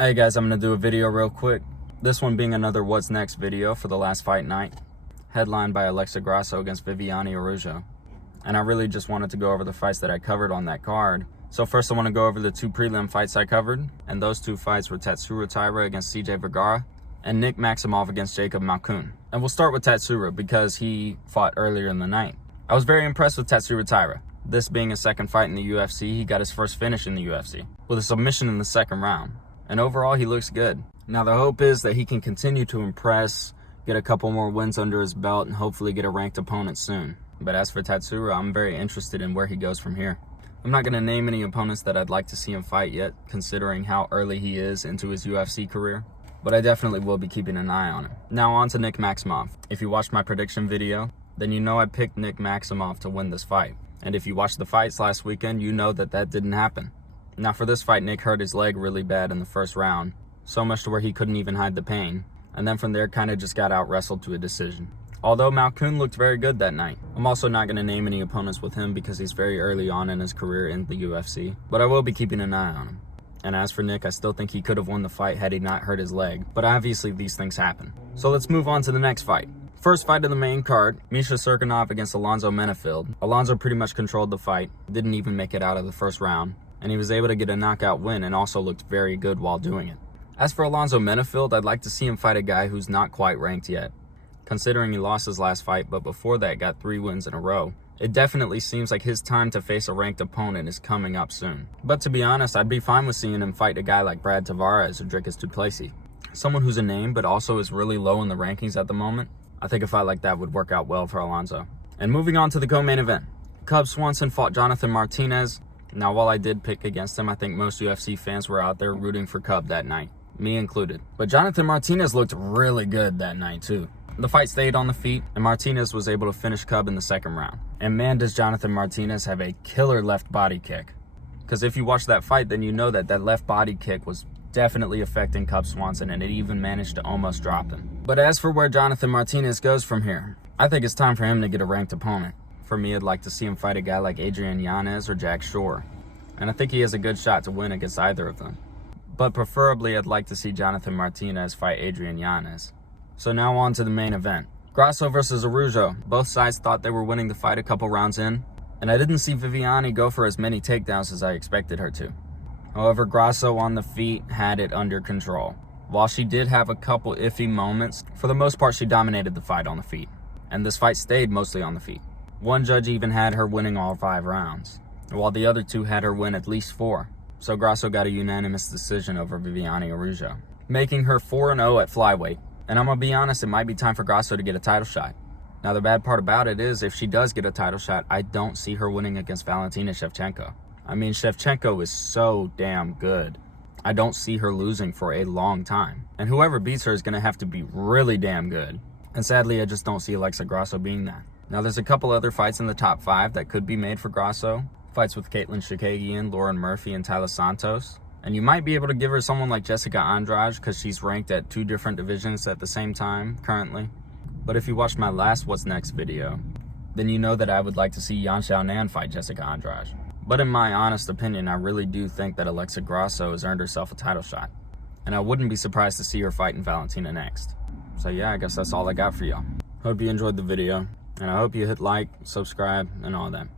Hey guys, I'm going to do a video real quick. This one being another what's next video for the last fight night, headlined by Alexa Grasso against Viviane Araújo. And I really just wanted to go over the fights that I covered on that card. So first I want to go over the two prelim fights I covered, and those two fights were Tatsuro Taira against CJ Vergara and Nick Maximov against Jacob Malkoun. And we'll start with Tatsuro because he fought earlier in the night. I was very impressed with Tatsuro Taira. This being his second fight in the UFC, he got his first finish in the UFC with a submission in the second round. And overall, he looks good. Now the hope is that he can continue to impress, get a couple more wins under his belt, and hopefully get a ranked opponent soon. But as for Tatsuro, I'm very interested in where he goes from here. I'm not going to name any opponents that I'd like to see him fight yet, considering how early he is into his UFC career. But I definitely will be keeping an eye on him. Now on to Nick Maximov. If you watched my prediction video, then you know I picked Nick Maximov to win this fight. And if you watched the fights last weekend, you know that that didn't happen. Now for this fight, Nick hurt his leg really bad in the first round, so much to where he couldn't even hide the pain. And then from there, kind of just got out-wrestled to a decision. Although Malkoun looked very good that night. I'm also not going to name any opponents with him because he's very early on in his career in the UFC, but I will be keeping an eye on him. And as for Nick, I still think he could have won the fight had he not hurt his leg, but obviously these things happen. So let's move on to the next fight. First fight of the main card, Misha Cirkunov against Alonzo Menefield. Alonzo pretty much controlled the fight, didn't even make it out of the first round, and he was able to get a knockout win and also looked very good while doing it. As for Alonzo Menefield, I'd like to see him fight a guy who's not quite ranked yet. Considering he lost his last fight, but before that got 3 wins in a row, it definitely seems like his time to face a ranked opponent is coming up soon. But to be honest, I'd be fine with seeing him fight a guy like Brad Tavares or Dricus du Plessis. Someone who's a name, but also is really low in the rankings at the moment. I think a fight like that would work out well for Alonzo. And moving on to the co-main event. Cub Swanson fought Jonathan Martinez. Now, while I did pick against him, I think most UFC fans were out there rooting for Cub that night, me included. But Jonathan Martinez looked really good that night too. The fight stayed on the feet, and Martinez was able to finish Cub in the second round. And man, does Jonathan Martinez have a killer left body kick. Because if you watch that fight, then you know that that left body kick was definitely affecting Cub Swanson, and it even managed to almost drop him. But as for where Jonathan Martinez goes from here, I think it's time for him to get a ranked opponent. For me, I'd like to see him fight a guy like Adrian Yanez or Jack Shore. And I think he has a good shot to win against either of them. But preferably, I'd like to see Jonathan Martinez fight Adrian Yanez. So now on to the main event. Grasso versus Araújo. Both sides thought they were winning the fight a couple rounds in, and I didn't see Viviane go for as many takedowns as I expected her to. However, Grasso on the feet had it under control. While she did have a couple iffy moments, for the most part she dominated the fight on the feet. And this fight stayed mostly on the feet. One judge even had her winning all 5 rounds, while the other 2 had her win at least 4. So Grasso got a unanimous decision over Viviane Araújo, making her 4-0 at flyweight. And I'm going to be honest, it might be time for Grasso to get a title shot. Now the bad part about it is, if she does get a title shot, I don't see her winning against Valentina Shevchenko. I mean, Shevchenko is so damn good. I don't see her losing for a long time. And whoever beats her is going to have to be really damn good. And sadly, I just don't see Alexa Grasso being that. Now, there's a couple other fights in the top 5 that could be made for Grasso. Fights with Caitlin Chookagian, Lauren Murphy, and Taila Santos. And you might be able to give her someone like Jessica Andrade because she's ranked at 2 different divisions at the same time currently. But if you watched my last What's Next video, then you know that I would like to see Yan Xiaonan fight Jessica Andrade. But in my honest opinion, I really do think that Alexa Grasso has earned herself a title shot. And I wouldn't be surprised to see her fighting Valentina next. So yeah, I guess that's all I got for y'all. Hope you enjoyed the video, and I hope you hit like, subscribe, and all that.